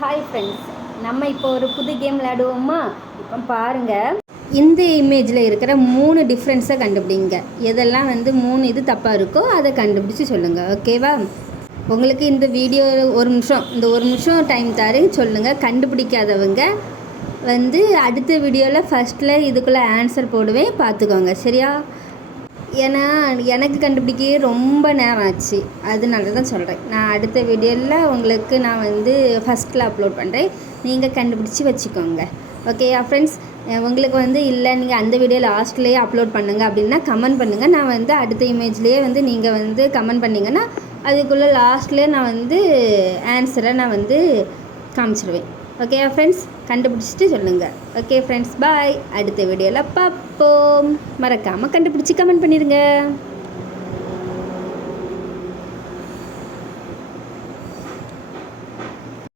Hi friends, நம்ம இப்போ ஒரு புது கேம் விளையாடுவோமா? இப்போ பாருங்கள், இந்த இமேஜில் இருக்கிற 3 டிஃப்ரென்ஸை கண்டுபிடிங்க. எதெல்லாம் 3 இது தப்பாக இருக்கோ அதை கண்டுபிடிச்சி சொல்லுங்கள். ஓகேவா? உங்களுக்கு இந்த வீடியோ ஒரு நிமிஷம் டைம் தரேன், சொல்லுங்கள். கண்டுபிடிக்காதவங்க அடுத்த வீடியோவில் ஃபஸ்ட்டில் இதுக்குள்ளே ஆன்சர் போடுவேன், பார்த்துக்கோங்க. சரியா? ஏன்னா எனக்கு கண்டுபிடிக்க ரொம்ப நேரம் ஆச்சு, அதனால தான் சொல்கிறேன். நான் அடுத்த வீடியோவில் உங்களுக்கு நான் ஃபஸ்ட்டில் அப்லோட் பண்ணுறேன், நீங்கள் கண்டுபிடிச்சி வச்சுக்கோங்க. ஓகேயா ஃப்ரெண்ட்ஸ்? உங்களுக்கு இல்லை நீங்கள் அந்த வீடியோ லாஸ்ட்லேயே அப்லோட் பண்ணுங்கள் அப்படின்னா கமெண்ட் பண்ணுங்கள். நான் அடுத்த இமேஜ்லேயே நீங்கள் கமெண்ட் பண்ணிங்கன்னா அதுக்குள்ளே லாஸ்ட்லேயே நான் ஆன்சரை நான் காமிச்சிடுவேன். ஓகேயா ஃப்ரெண்ட்ஸ்? கண்டுபிடிச்சிட்டு சொல்லுங்கள். ஓகே ஃப்ரெண்ட்ஸ், பாய். அடுத்த வீடியோவில் பார்ப்போம். மறக்காமல் கண்டுபிடிச்சி கமெண்ட் பண்ணிடுங்க.